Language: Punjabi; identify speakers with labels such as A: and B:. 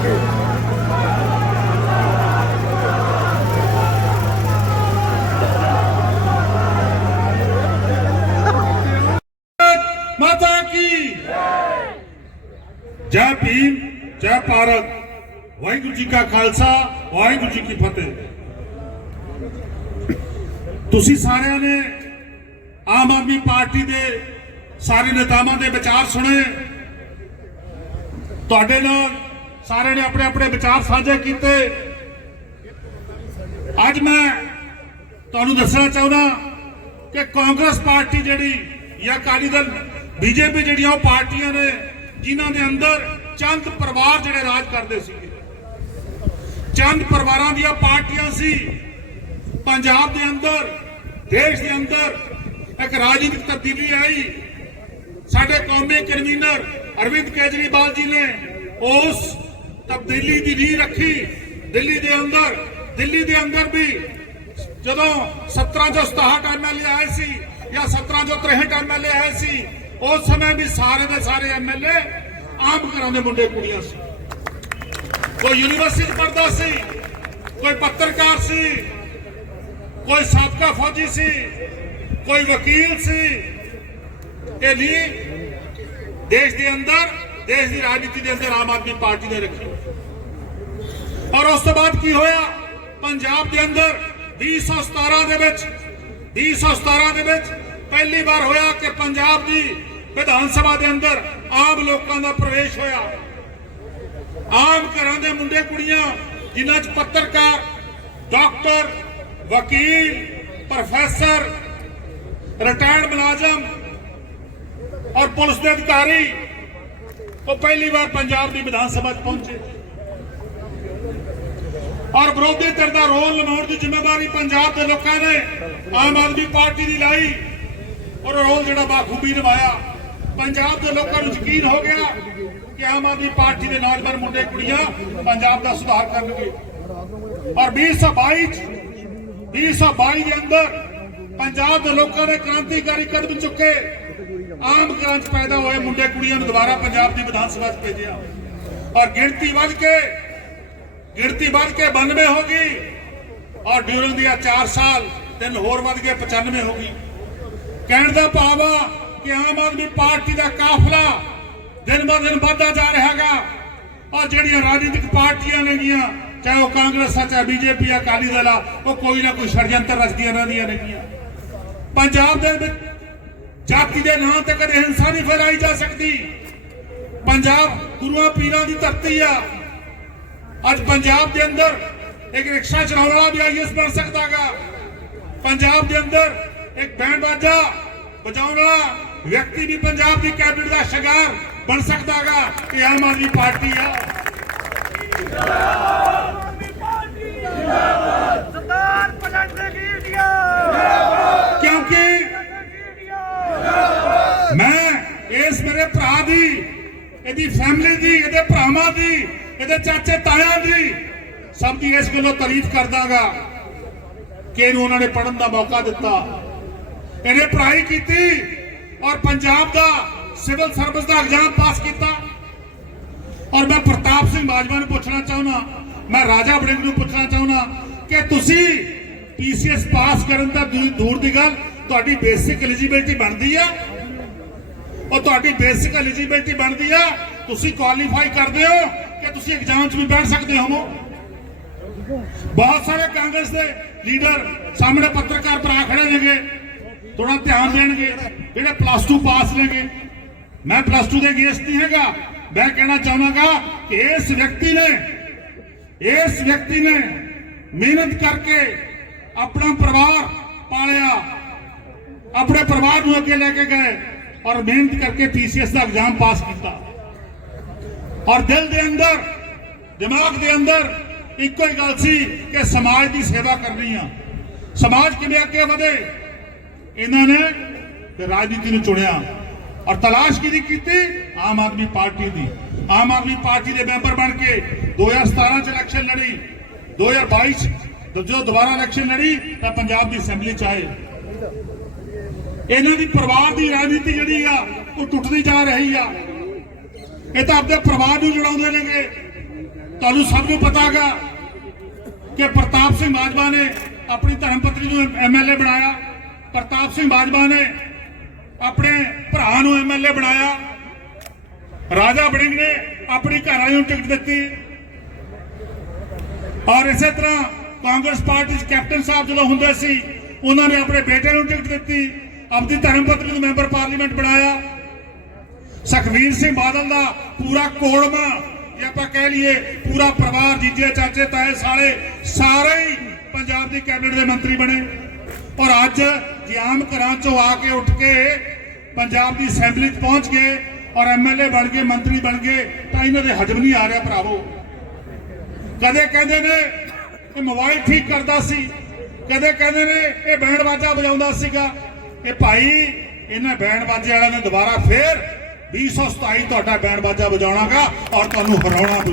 A: माता की जय भीम जय भारत वाहिगुरु जी का ਖਾਲਸਾ, ਵਾਹਿਗੁਰੂ ਜੀ ਕੀ ਫਤਿਹ। ਤੁਸੀਂ ਸਾਰਿਆਂ ਨੇ ਆਮ ਆਦਮੀ ਪਾਰਟੀ ਦੇ ਸਾਰੇ ਨੇਤਾਵਾਂ ਦੇ ਵਿਚਾਰ ਸੁਣੇ। ਤੁਹਾਡੇ ਨਾਲ ਸਾਰਿਆਂ ਨੇ ਆਪਣੇ ਆਪਣੇ ਵਿਚਾਰ ਸਾਂਝੇ ਕੀਤੇ। ਅੱਜ ਮੈਂ ਤੁਹਾਨੂੰ ਦੱਸਣਾ ਚਾਹੁੰਦਾ ਕਿ ਕਾਂਗਰਸ ਪਾਰਟੀ ਜਿਹੜੀ ਜਾਂ ਅਕਾਲੀ ਦਲ, ਬੀਜੇਪੀ ਜਿਹੜੀਆਂ ਉਹ ਪਾਰਟੀਆਂ ਨੇ, ਜਿਨ੍ਹਾਂ ਦੇ ਅੰਦਰ ਚੰਦ ਪਰਿਵਾਰ ਜਿਹੜੇ ਰਾਜ ਕਰਦੇ ਸੀਗੇ। ਚੰਦ ਪਰਿਵਾਰਾਂ ਦੀਆਂ ਪਾਰਟੀਆਂ ਸੀ। ਪੰਜਾਬ ਦੇ ਅੰਦਰ, ਦੇਸ਼ ਦੇ ਅੰਦਰ ਇੱਕ ਰਾਜਨੀਤਿਕ ਤਬਦੀਲੀ ਆਈ। ਸਾਡੇ ਕੌਮੀ ਕਨਵੀਨਰ ਅਰਵਿੰਦ ਕੇਜਰੀਵਾਲ ਜੀ ਨੇ ਉਸ ਤਬਦੀਲੀ ਦੀ ਨੀਂਹ ਰੱਖੀ ਦਿੱਲੀ ਦੇ ਅੰਦਰ ਦਿੱਲੀ ਦੇ ਅੰਦਰ ਵੀ ਜਦੋਂ 1767 ਐਮਐਲਏ ਆਏ ਸੀ ਜਾਂ 1763 ਐਮਐਲਏ ਆਏ ਸੀ ਉਸ ਸਮੇਂ ਵੀ ਸਾਰੇ ਦੇ ਸਾਰੇ ਐਮਐਲਏ ਆਮ ਘਰਾਂ ਦੇ ਮੁੰਡੇ ਕੁੜੀਆਂ ਸੀ ਕੋਈ ਯੂਨੀਵਰਸਿਟੀ 'ਚ ਪੜ੍ਹਦਾ ਸੀ ਕੋਈ ਪੱਤਰਕਾਰ ਸੀ ਕੋਈ ਸਾਬਕਾ ਫੌਜੀ ਸੀ ਕੋਈ ਵਕੀਲ ਸੀ ਇਹ ਲਈ ਦੇਸ਼ ਦੇ ਅੰਦਰ ਦੇਸ਼ ਦੀ ਰਾਜਨੀਤੀ ਦੇ ਅੰਦਰ ਆਮ ਆਦਮੀ ਪਾਰਟੀ ਨੇ ਰੱਖੀ ਔਰ ਉਸ ਤੋਂ ਬਾਅਦ ਕੀ ਹੋਇਆ? ਪੰਜਾਬ ਦੇ ਅੰਦਰ 2017 ਦੇ ਵਿੱਚ 2017 ਦੇ ਵਿੱਚ ਪਹਿਲੀ ਵਾਰ ਹੋਇਆ ਕਿ ਪੰਜਾਬ ਦੀ ਵਿਧਾਨ ਸਭਾ ਦੇ ਅੰਦਰ ਆਮ ਲੋਕਾਂ ਦਾ ਪ੍ਰਵੇਸ਼ ਹੋਇਆ। ਆਮ ਘਰਾਂ ਦੇ ਮੁੰਡੇ ਕੁੜੀਆਂ, ਜਿਨ੍ਹਾਂ 'ਚ ਪੱਤਰਕਾਰ, ਡਾਕਟਰ, ਵਕੀਲ, ਪ੍ਰੋਫੈਸਰ, ਰਿਟਾਇਰਡ ਮੁਲਾਜ਼ਮ ਔਰ ਪੁਲਿਸ ਦੇ ਅਧਿਕਾਰੀ, ਉਹ ਪਹਿਲੀ ਵਾਰ ਪੰਜਾਬ ਦੀ ਵਿਧਾਨ ਸਭਾ 'ਚ ਪਹੁੰਚੇ। ਔਰ ਵਿਰੋਧੀ ਧਿਰ ਦਾ ਰੋਲ ਨਿਭਾਉਣ ਦੀ ਜ਼ਿੰਮੇਵਾਰੀ ਪੰਜਾਬ ਦੇ ਲੋਕਾਂ ਨੇ ਆਮ ਆਦਮੀ ਪਾਰਟੀ ਦੀ ਲਾਈ ਔਰ ਰੋਲ ਜਿਹੜਾ ਬਾਖੂਬੀ ਨਿਭਾਇਆ। ਪੰਜਾਬ ਦੇ ਲੋਕਾਂ ਨੂੰ ਯਕੀਨ ਹੋ ਗਿਆ ਕਿ ਆਮ ਆਦਮੀ ਪਾਰਟੀ ਦੇ ਨੌਜਵਾਨ ਮੁੰਡੇ ਕੁੜੀਆਂ ਪੰਜਾਬ ਦਾ ਸੁਧਾਰ ਕਰਨਗੇ। ਔਰ 2022 ਚ 2022 ਦੇ ਅੰਦਰ ਪੰਜਾਬ ਦੇ ਲੋਕਾਂ ਨੇ ਕ੍ਰਾਂਤੀਕਾਰੀ ਕਦਮ ਚੁੱਕੇ। ਆਮ ਘਰਾਂ 'ਚ ਪੈਦਾ ਹੋਏ ਮੁੰਡੇ ਕੁੜੀਆਂ ਨੂੰ ਦੁਬਾਰਾ ਪੰਜਾਬ ਦੀ ਵਿਧਾਨ ਸਭਾ 'ਚ ਭੇਜਿਆ। ਔਰ ਗਿਣਤੀ ਵੱਧ ਕੇ ਗਿਣਤੀ ਵੱਧ ਕੇ 92 ਹੋ ਗਈ ਔਰ ਡਿਊਰਿੰਗ ਦੀਆਂ 4 ਸਾਲ, ਤਿੰਨ ਹੋਰ ਵੱਧ ਕੇ 95 ਹੋ ਗਈ। ਕਹਿਣ ਦਾ ਭਾਵ ਆ ਕਿ ਆਮ ਆਦਮੀ ਪਾਰਟੀ ਦਾ ਕਾਫਲਾ ਦਿਨ ਬ ਦਿਨ ਵੱਧਦਾ ਜਾ ਰਿਹਾ ਹੈਗਾ ਔਰ ਜਿਹੜੀਆਂ ਰਾਜਨੀਤਿਕ ਪਾਰਟੀਆਂ ਨੇਗੀਆਂ ਚਾਹੇ ਉਹ ਕਾਂਗਰਸ ਆ, ਚਾਹੇ ਬੀਜੇਪੀ ਆ, ਅਕਾਲੀ ਦਲ ਆ, ਉਹ ਕੋਈ ਨਾ ਕੋਈ ਛੜਯੰਤਰ ਰਚਦੀਆਂ ਰਹਿੰਦੀਆਂ ਨੇਗੀਆਂ ਪੰਜਾਬ ਦੇ ਵਿੱਚ ਜਾਤੀ ਦੇ ਨਾਂ ਤੇ ਕਦੇ ਹਿੰਸਾ ਨਹੀਂ ਫੈਲਾਈ ਜਾ ਸਕਦੀ। ਪੰਜਾਬ ਗੁਰੂਆਂ ਪੀਰਾਂ ਦੀ ਧਰਤੀ ਆ। ਅੱਜ ਪੰਜਾਬ ਦੇ ਅੰਦਰ ਇੱਕ ਰਿਕਸ਼ਾ ਚਲਾਉਣ ਵਾਲਾ ਵੀ ਆਈਐਸ ਬਣ ਸਕਦਾਗਾ ਪੰਜਾਬ ਦੇ ਅੰਦਰ ਇੱਕ ਬੈਂਡ ਬਾਜਾ ਵਜਾਉਣ ਵਾਲਾ ਵਿਅਕਤੀ ਵੀ ਪੰਜਾਬ ਦੀ ਕੈਬਨਿਟ ਦਾ ਸ਼ਿੰਗਾਰ ਬਣ ਸਕਦਾਗਾ ਇਹ ਆਮ ਆਦਮੀ ਪਾਰਟੀ ਆ।
B: ਸਰਦਾਰ ਇੰਡੀਆ
A: ਕਿਉਂਕਿ ਮੈਂ ਇਸ ਮੇਰੇ ਭਰਾ ਦੀ ਇਹਦੀ ਫੈਮਿਲੀ ਦੀ ਇਹਦੇ ਭਰਾਵਾਂ ਦੀ ਇਹਦੇ ਚਾਚੇ ਤਾਇਆ ਦੀ ਸਭ ਦੀ ਇਸ ਗੱਲੋਂ ਤਾਰੀਫ ਕਰਦਾਗਾ ਕਿ ਇਹਨੂੰ ਉਹਨਾਂ ਨੇ ਪੜਨ ਦਾ ਮੌਕਾ ਦਿੱਤਾ। ਇਹਨੇ ਪੜ੍ਹਾਈ ਕੀਤੀ ਔਰ ਪੰਜਾਬ ਦਾ ਸਿਵਲ ਸਰਵਿਸ ਦਾ ਐਗਜ਼ਾਮ ਪਾਸ ਕੀਤਾ। ਔਰ ਮੈਂ ਪ੍ਰਤਾਪ ਸਿੰਘ ਬਾਜਵਾ ਨੂੰ ਪੁੱਛਣਾ ਚਾਹੁੰਦਾ, ਮੈਂ ਰਾਜਾ ਵੜਿੰਗ ਨੂੰ ਪੁੱਛਣਾ ਚਾਹੁੰਦਾ ਕਿ ਤੁਸੀਂ ਪੀਸੀਐਸ ਪਾਸ ਕਰਨ ਦਾ ਦੂਰ ਦੀ ਗੱਲ, ਤੁਹਾਡੀ ਬੇਸਿਕ ਐਲੀਜੀਬਿਲਟੀ ਬਣਦੀ ਆ? ਔਰ ਤੁਹਾਡੀ ਬੇਸਿਕ ਐਲੀਜੀਬਿਲਟੀ ਬਣਦੀ ਆ, ਤੁਸੀਂ ਕੁਆਲੀਫਾਈ ਕਰਦੇ ਹੋ ਕਿ ਤੁਸੀਂ ਇਗਜ਼ਾਮ 'ਚ ਵੀ ਬੈਠ ਸਕਦੇ ਹੋ ਬਹੁਤ ਸਾਰੇ ਕਾਂਗਰਸ ਦੇ ਲੀਡਰ ਸਾਹਮਣੇ ਪੱਤਰਕਾਰ ਭਰਾ ਖੜੇ ਨੇਗੇ ਥੋੜਾ ਧਿਆਨ ਦੇਣਗੇ, ਜਿਹੜੇ ਪਲੱਸ 2 ਪਾਸ ਨੇਗੇ। ਮੈਂ ਪਲੱਸ 2 ਦੇ ਅਗੇਂਸਟ ਨਹੀਂ ਹੈਗਾ। ਮੈਂ ਕਹਿਣਾ ਚਾਹਾਂਗਾ ਕਿ ਇਸ ਵਿਅਕਤੀ ਨੇ, ਇਸ ਵਿਅਕਤੀ ਨੇ ਮਿਹਨਤ ਕਰਕੇ ਆਪਣਾ ਪਰਿਵਾਰ ਪਾਲਿਆ। ਆਪਣੇ ਪਰਿਵਾਰ ਨੂੰ ਅੱਗੇ ਲੈ ਕੇ ਗਏ ਔਰ ਮਿਹਨਤ ਕਰਕੇ ਪੀਸੀਐਸ ਦਾ ਐਗਜ਼ਾਮ ਪਾਸ ਕੀਤਾ। ਔਰ ਦਿਲ ਦੇ ਅੰਦਰ, ਦਿਮਾਗ ਦੇ ਅੰਦਰ ਇੱਕੋ ਹੀ ਗੱਲ ਸੀ ਕਿ ਸਮਾਜ ਦੀ ਸੇਵਾ ਕਰਨੀ ਆ। ਸਮਾਜ ਕਿਵੇਂ ਅੱਗੇ ਵਧੇ? ਇਹਨਾਂ ਨੇ ਤੇ ਰਾਜਨੀਤੀ ਨੂੰ ਚੁਣਿਆ ਔਰ ਤਲਾਸ਼ ਕਿਹਦੀ ਕੀਤੀ? ਆਮ ਆਦਮੀ ਪਾਰਟੀ ਦੀ। ਆਮ ਆਦਮੀ ਪਾਰਟੀ ਦੇ ਮੈਂਬਰ ਬਣ ਕੇ 2017 ਚ ਇਲੈਕਸ਼ਨ ਲੜੀ 2022 ਚ ਜਦੋਂ ਦੁਬਾਰਾ ਇਲੈਕਸ਼ਨ ਲੜੀ ਤਾਂ ਪੰਜਾਬ ਦੀ ਅਸੈਂਬਲੀ ਚ ਆਏ। ਇਹਨਾਂ ਦੀ ਪਰਿਵਾਰ ਦੀ ਰਾਜਨੀਤੀ ਜਿਹੜੀ ਆ, ਉਹ ਟੁੱਟਦੀ ਜਾ ਰਹੀ ਆ। ਇਹ ਤਾਂ ਆਪਣੇ ਪਰਿਵਾਰ ਨੂੰ ਜੁੜਾਉਂਦੇ ਨੇਗੇ। ਤੁਹਾਨੂੰ ਸਭ ਨੂੰ ਪਤਾਗਾ ਕਿ ਪ੍ਰਤਾਪ ਸਿੰਘ ਬਾਜਵਾ ਨੇ ਆਪਣੀ ਧਰਮ ਪਤਨੀ ਨੂੰ ਐਮਐਲਏ ਬਣਾਇਆ। ਪ੍ਰਤਾਪ ਸਿੰਘ ਬਾਜਵਾ ਨੇ ਆਪਣੇ ਭਰਾ ਨੂੰ ਐਮਐਲਏ ਬਣਾਇਆ। ਰਾਜਾ ਬੜਿੰਗ ਨੇ ਆਪਣੀ ਘਰਾਂ ਨੂੰ ਟਿਕਟ ਦਿੱਤੀ। ਔਰ ਇਸੇ ਤਰ੍ਹਾਂ ਕਾਂਗਰਸ ਪਾਰਟੀ ਚ ਕੈਪਟਨ ਸਾਹਿਬ ਜਦੋਂ ਹੁੰਦੇ ਸੀ, ਉਹਨਾਂ ਨੇ ਆਪਣੇ ਬੇਟੇ ਨੂੰ ਟਿਕਟ ਦਿੱਤੀ ਆਪਣੀ ਧਰਮ ਪਤਨੀ ਨੂੰ ਮੈਂਬਰ ਪਾਰਲੀਮੈਂਟ ਬਣਾਇਆ। ਸੁਖਵੀਰ ਸਿੰਘ ਬਾਦਲ ਦਾ ਪੂਰਾ ਕੋੜਮਾ, ਜੇ ਆਪਾਂ ਕਹਿ ਲਈਏ ਪੂਰਾ ਪਰਿਵਾਰ ਜੀਜੇ, ਚਾਚੇ, ਤਾਏ, ਸਾਲੇ, ਸਾਰੇ ਹੀ ਪੰਜਾਬ ਦੀ ਕੈਬਨਿਟ ਦੇ ਮੰਤਰੀ ਬਣੇ। ਔਰ ਅੱਜ ਜੇ ਆਮ ਘਰਾਂ ਚੋਂ ਆ ਕੇ ਉੱਠ ਕੇ ਪੰਜਾਬ ਦੀ ਅਸੈਂਬਲੀ 'ਚ ਪਹੁੰਚ ਗਏ ਔਰ ਐਮਐਲਏ ਬਣ ਗਏ, ਮੰਤਰੀ ਬਣ ਗਏ, ਤਾਂ ਇਹਨਾਂ ਦੇ ਹਜਮ ਨਹੀਂ ਆ ਰਿਹਾ ਭਰਾਵੋ। ਕਦੇ ਕਹਿੰਦੇ ਨੇ ਇਹ ਮੋਬਾਈਲ ਠੀਕ ਕਰਦਾ ਸੀ, ਕਦੇ ਕਹਿੰਦੇ ਨੇ ਇਹ ਬੈਂਡ ਬਾਜਾ ਵਜਾਉਂਦਾ ਸੀਗਾ। ਇਹ ਭਾਈ, ਇਹਨਾਂ ਬੈਂਡ ਬਾਜੇ ਵਾਲਿਆਂ ਨੇ ਦੁਬਾਰਾ ਫੇਰ 227 ਤੁਹਾਡਾ ਬੈਂਡ ਬਾਜਾ ਵਜਾਉਣਾਗਾ ਔਰ ਤੁਹਾਨੂੰ ਹਰਾਉਣਾ ਵੀ